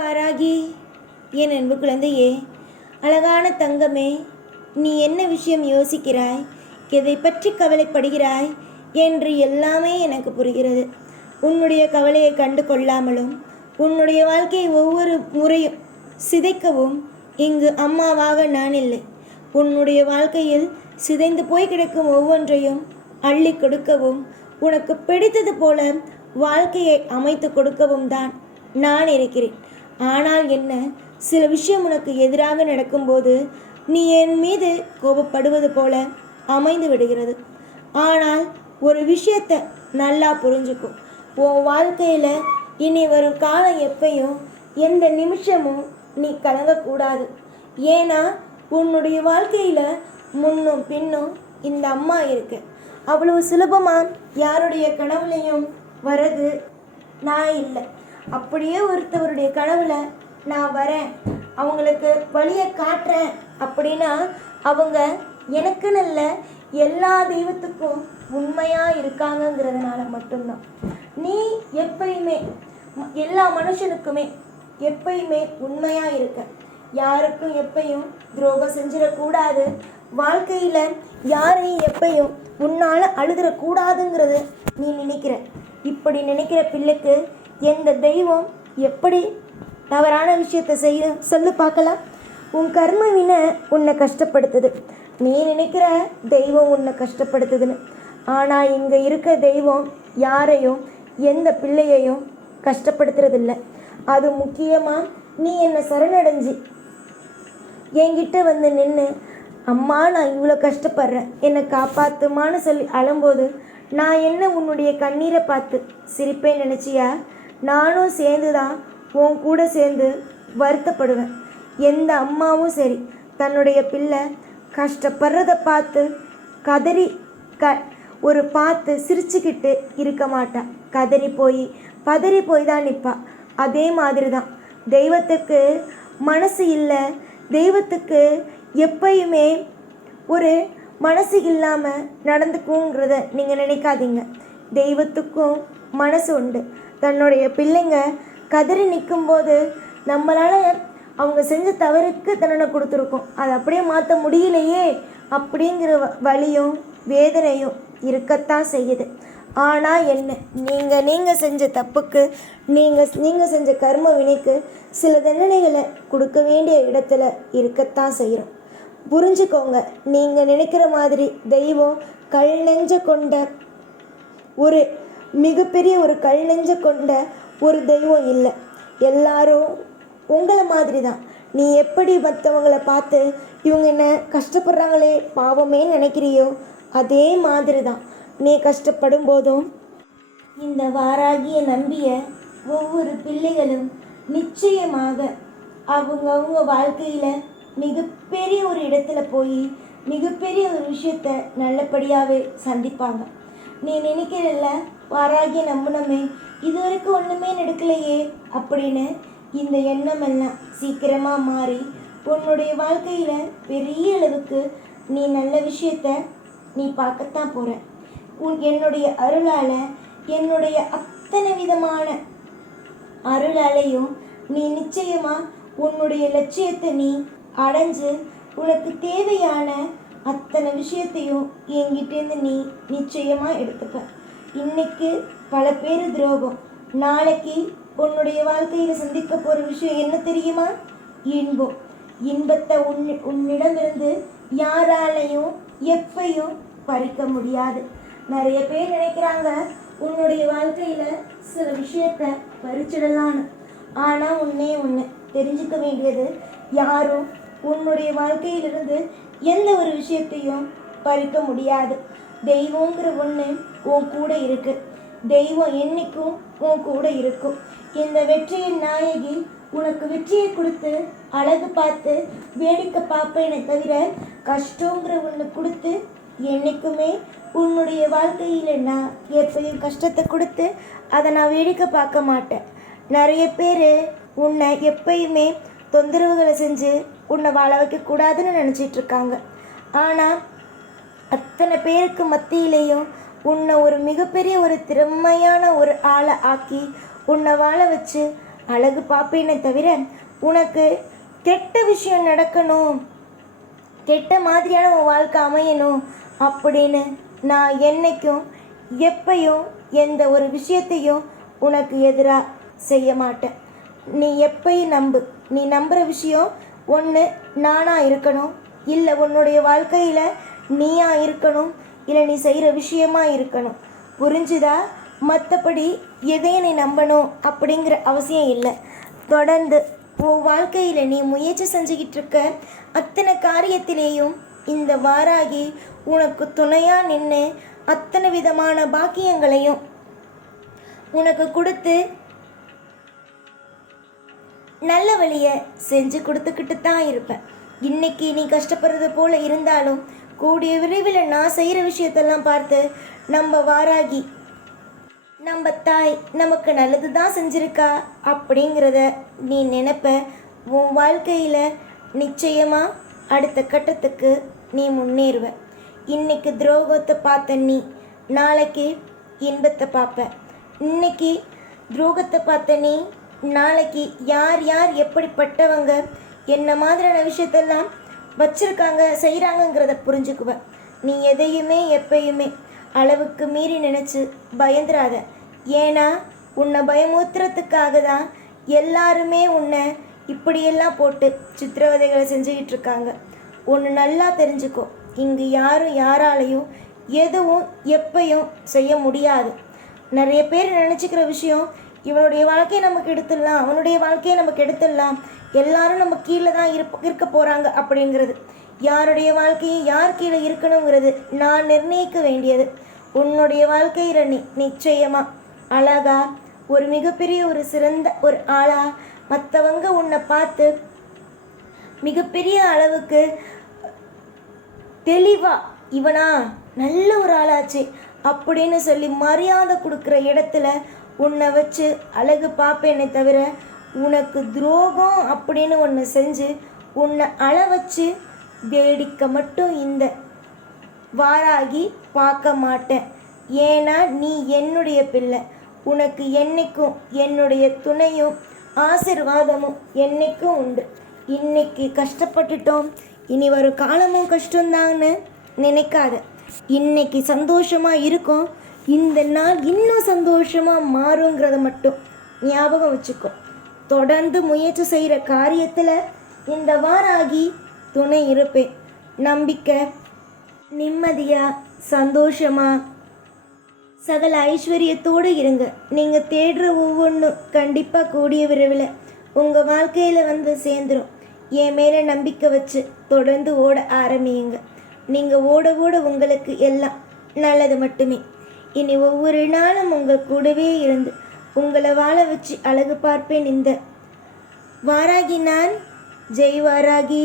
வாராகி என் அன்பு குழந்தையே அழகான தங்கமே நீ என்ன விஷயம் யோசிக்கிறாய்? எதை பற்றி கவலைப்படுகிறாய்? என்று எல்லாமே எனக்கு புரிகிறது. உன்னுடைய கவலையை கண்டு கொள்ளாமலும் உன்னுடைய வாழ்க்கையை ஒவ்வொரு முறையும் சிதைக்கவும் இங்கு அம்மாவாக நான் இல்லை. உன்னுடைய வாழ்க்கையில் சிதைந்து போய் கிடக்கும் ஒவ்வொன்றையும் அள்ளி கொடுக்கவும் உனக்கு பிடித்தது போல வாழ்க்கையை அமைத்து கொடுக்கவும் தான் நான் இருக்கிறேன். ஆனால் என்ன? சில விஷயம் உனக்கு எதிராக நடக்கும்போது நீ என் மீது கோபப்படுவது போல அமைந்து விடுகிறது. ஆனால் ஒரு விஷயத்தை நல்லா புரிஞ்சுக்கும் உன் வாழ்க்கையில் இனி வரும் காலம் எப்பையும் எந்த நிமிஷமும் நீ கலங்கக்கூடாது. ஏன்னா உன்னுடைய வாழ்க்கையில் முன்னும் பின்னும் இந்த அம்மா இருக்கு. அவ்வளவு சுலபமாக யாருடைய கனவுலையும் வரது நான் இல்லை. அப்படியே ஒருத்தவருடைய கனவுல நான் வரேன். அவங்களுக்கு வழியை காட்டுறேன் அப்படின்னா அவங்க எனக்கு நல்ல எல்லா தெய்வத்துக்கும் உண்மையாக இருக்காங்கங்கிறதுனால மட்டும்தான். நீ எப்பயுமே எல்லா மனுஷனுக்குமே எப்பயுமே உண்மையாக இருக்க. யாருக்கும் எப்பையும் துரோகம் செஞ்சிடக்கூடாது. வாழ்க்கையில் யாரையும் எப்பையும் உன்னால் அழுதுறக்கூடாதுங்கிறது நீ நினைக்கிற. இப்படி நினைக்கிற பிள்ளைக்கு எந்த தெய்வம் எப்படி தவறான விஷயத்தை செய்ய சொல்லு பார்க்கலாம். உன் கர்ம வினை உன்னை கஷ்டப்படுத்துது. நீ நினைக்கிற தெய்வம் உன்னை கஷ்டப்படுத்துதுன்னு. ஆனால் இங்கே இருக்க தெய்வம் யாரையும் எந்த பிள்ளையையும் கஷ்டப்படுத்துறதில்ல. அது முக்கியமாக நீ என்னை சரணடைஞ்சி. என்கிட்ட வந்து நின்று அம்மா நான் இவ்வளோ கஷ்டப்படுறேன். என்னை காப்பாற்றுமான்னு சொல்லி அழும்போது நான் என்ன உன்னுடைய கண்ணீரை பார்த்து சிரிப்பேன் நினச்சியா? நானும் சேர்ந்து தான் உன் கூட சேர்ந்து வருத்தப்படுவேன். எந்த அம்மாவும் சரி. தன்னுடைய பிள்ளை கஷ்டப்படுறத பார்த்து கதறி க ஒரு பார்த்து சிரிச்சுக்கிட்டு இருக்க மாட்டாள் கதறி போய் பதறி போய் தான் நிற்பா அதே மாதிரி தான் தெய்வத்துக்கு மனசு இல்லை. தெய்வத்துக்கு எப்பயுமே ஒரு மனசு இல்லாமல் நடந்துக்குங்கிறத நீங்கள் நினைக்காதீங்க. தெய்வத்துக்கும் மனசு உண்டு. தன்னுடைய பிள்ளைங்க கதறி நிற்கும்போது நம்மளால் அவங்க செஞ்ச தவறுக்கு தண்டனை கொடுத்துருக்கோம். அதை அப்படியே மாற்ற முடியலையே அப்படிங்கிற வ- வலியும் வேதனையும் இருக்கத்தான் செய்யுது. ஆனால் என்ன நீங்கள் நீங்கள் செஞ்ச தப்புக்கு நீங்கள் நீங்கள் செஞ்ச கர்ம வினைக்கு சில தண்டனைகளை கொடுக்க வேண்டிய இடத்துல இருக்கத்தான் செய்கிறோம் புரிஞ்சுக்கோங்க நீங்கள் நினைக்கிற மாதிரி தெய்வம் கல் நெஞ்ச கொண்ட ஒரு மிகப்பெரிய ஒரு கல் நெஞ்ச கொண்ட ஒரு தெய்வம் இல்லை. எல்லாரும் உங்களை மாதிரி தான் நீ எப்படி மற்றவங்களை பார்த்து இவங்க என்ன கஷ்டப்படுறாங்களே பாவமே நினைக்கிறியோ அதே மாதிரி தான் நீ கஷ்டப்படும் போதும் இந்த வாராகிய நம்பிய ஒவ்வொரு பிள்ளைகளும் நிச்சயமாக அவங்கவுங்க வாழ்க்கையில் மிகப்பெரிய ஒரு இடத்துல போய் மிகப்பெரிய ஒரு விஷயத்த நல்லபடியாகவே சந்திப்பாங்க. நீ நினைக்கிறல்ல வாராகிய நம்பினமே இது வரைக்கும் ஒன்றுமே நடக்கலையே அப்படின்னு இந்த எண்ணம் எல்லாம் சீக்கிரமாக மாறி உன்னுடைய வாழ்க்கையில் பெரிய அளவுக்கு நீ நல்ல விஷயத்த நீ பார்க்கத்தான் போகிற உன் என்னுடைய அருளால் என்னுடைய அத்தனை விதமான அருளாலையும் நீ நிச்சயமாக உன்னுடைய லட்சியத்தை நீ அடைஞ்சு உனக்கு தேவையான அத்தனை விஷயத்தையும் என்கிட்டேருந்து நீ நிச்சயமாக எடுத்துப்ப. இன்னைக்கு பல பேர் துரோகம். நாளைக்கு உன்னுடைய வாழ்க்கையில் சந்திக்க போகிற விஷயம் என்ன தெரியுமா? இன்பம். இன்பத்தை உன் உன்னிடமிருந்து யாராலையும் எப்பையும் பறிக்க முடியாது. நிறைய பேர் நினைக்கிறாங்க உன்னுடைய வாழ்க்கையில் சில விஷயத்த பறிச்சிடலான்னு. ஆனால் உன்னே ஒன்று தெரிஞ்சுக்க வேண்டியது யாரும் உன்னுடைய வாழ்க்கையிலிருந்து எந்த ஒரு விஷயத்தையும் பறிக்க முடியாது. தெய்வங்கிற ஒன்று உன் கூட இருக்கு. தெய்வம் என்னைக்கும் உன் கூட இருக்கும். இந்த வெற்றியின் நாயகி உனக்கு வெற்றியை கொடுத்து அழகு பார்த்து வேடிக்கை பார்ப்பேனே தவிர கஷ்டங்கிற ஒன்று கொடுத்து என்னைக்குமே உன்னுடைய வாழ்க்கையில் நான் எப்பயும் கஷ்டத்தை கொடுத்து அதை நான் வேடிக்கை பார்க்க மாட்டேன். நிறைய பேர் உன்னை எப்பயுமே தொந்தரவுகளை செஞ்சு உன்னை வாழ வைக்கக்கூடாதுன்னு நினச்சிட்டு இருக்காங்க. ஆனால் அத்தனை பேருக்கு மத்தியிலையும் உன்னை ஒரு மிகப்பெரிய ஒரு திறமையான ஒரு ஆளை ஆக்கி உன்னை வாழ வச்சு அழகு பார்ப்பேனே தவிர உனக்கு கெட்ட விஷயம் நடக்கணும் கெட்ட மாதிரியான உன் வாழ்க்கை அமையணும் அப்படின்னு நான் என்னைக்கும் எப்பையும் எந்த ஒரு விஷயத்தையும் உனக்கு எதிராக செய்ய மாட்டேன். நீ எப்பையும் நம்பு. நீ நம்புகிற விஷயம் ஒன்று நானாக இருக்கணும். இல்லை உன்னுடைய வாழ்க்கையில் நீயாக இருக்கணும். இல்லை நீ செய்கிற விஷயமா இருக்கணும். புரிஞ்சுதா? மற்றபடி எதையும் நீ நம்பணும் அப்படிங்கிற அவசியம் இல்லை. தொடர்ந்து உன் வாழ்க்கையில் நீ முயற்சி செஞ்சுக்கிட்டு இருக்க அத்தனை காரியத்திலேயும் இந்த வாராகி உனக்கு துணையாக நின்று அத்தனை விதமான பாக்கியங்களையும் உனக்கு கொடுத்து நல்ல வழியை செஞ்சு கொடுத்துக்கிட்டு தான் இருப்பேன். இன்னைக்கு நீ கஷ்டப்படுறது போல் இருந்தாலும் கூடிய விரைவில் நான் செய்கிற விஷயத்தெல்லாம் பார்த்து நம்ம வாராகி நம்ம தாய் நமக்கு நல்லது தான் செஞ்சிருக்கா அப்படிங்கிறத நீ நினைப்ப. உன் வாழ்க்கையில் நிச்சயமாக அடுத்த கட்டத்துக்கு நீ முன்னேறுவ. இன்னைக்கு துரோகத்தை பார்த்த நீ நாளைக்கு இன்பத்தை பார்ப்ப. இன்னைக்கு துரோகத்தை பார்த்த நீ நாளைக்கு யார் யார் எப்படிப்பட்டவங்க என்ன மாதிரியான விஷயத்தெல்லாம் வச்சிருக்காங்க செய்கிறாங்கங்கிறத புரிஞ்சுக்குவ. நீ எதையுமே எப்பயுமே அளவுக்கு மீறி நினச்சி பயந்துராத. ஏன்னா உன்னை பயமுறுத்துறதுக்காக தான் எல்லாருமே உன்னை இப்படியெல்லாம் போட்டு சித்திரவதைகளை செஞ்சுக்கிட்டு இருக்காங்க ஒன்று நல்லா தெரிஞ்சுக்கோ. இங்கு யாரும் யாராலையும் எதுவும் எப்பையும் செய்ய முடியாது. நிறைய பேர் நினச்சிக்கிற விஷயம் இவனுடைய வாழ்க்கையை நமக்கு எடுத்துடலாம் அவனுடைய வாழ்க்கையை நமக்கு எடுத்துடலாம் எல்லாரும் நம்ம கீழே தான் இருப்ப இருக்க போகிறாங்க அப்படிங்கிறது. யாருடைய வாழ்க்கையை யார் கீழே இருக்கணுங்கிறது நான் நிர்ணயிக்க வேண்டியது. உன்னுடைய வாழ்க்கையில் நீ நிச்சயமாக அழகா ஒரு மிகப்பெரிய ஒரு சிறந்த ஒரு ஆளா மற்றவங்க உன்னை பார்த்து மிகப்பெரிய அளவுக்கு தெளிவாக இவனா நல்ல ஒரு ஆளாச்சு அப்படின்னு சொல்லி மரியாதை கொடுக்குற இடத்துல உன்னை வச்சு அழகு பார்ப்பேனே தவிர உனக்கு துரோகம் அப்படின்னு ஒன்று செஞ்சு உன்னை அள வச்சு வேடிக்கை மட்டும் இந்த வாராகி பார்க்க மாட்டேன். ஏன்னா நீ என்னுடைய பிள்ளை. உனக்கு என்னைக்கும் என்னுடைய துணையும் ஆசிர்வாதமும் என்னைக்கும் உண்டு. இன்னைக்கு கஷ்டப்பட்டுட்டோம். இனி வரும் காலமும் கஷ்டம்தான்னு நினைக்காத. இன்னைக்கு சந்தோஷமாக இருக்கும். இந்த நாள் இன்னும் சந்தோஷமாக மாறுங்கிறத மட்டும் ஞாபகம் வச்சுக்கோ. தொடர்ந்து முயற்சி செய்கிற காரியத்தில் இந்த வாராகி துணை இருப்பேன். நம்பிக்கை நிம்மதியாக சந்தோஷமா. சகல ஐஸ்வர்யத்தோடு இருங்க. நீங்கள் தேடுற ஒவ்வொன்றும் கண்டிப்பாக கூடிய விரைவில் உங்கள் வாழ்க்கையில் வந்து சேர்ந்துரும். என் மேலே நம்பிக்கை வச்சு தொடர்ந்து ஓட ஆரம்பியுங்க. நீங்கள் ஓட ஓட உங்களுக்கு எல்லாம் நல்லது மட்டுமே. இனி ஒவ்வொரு நாளும் உங்கள் கூடவே இருந்து உங்களை வாழ வச்சு அழகு பார்ப்பேன் இந்த. வாராகி நான் ஜெய் வாராகி.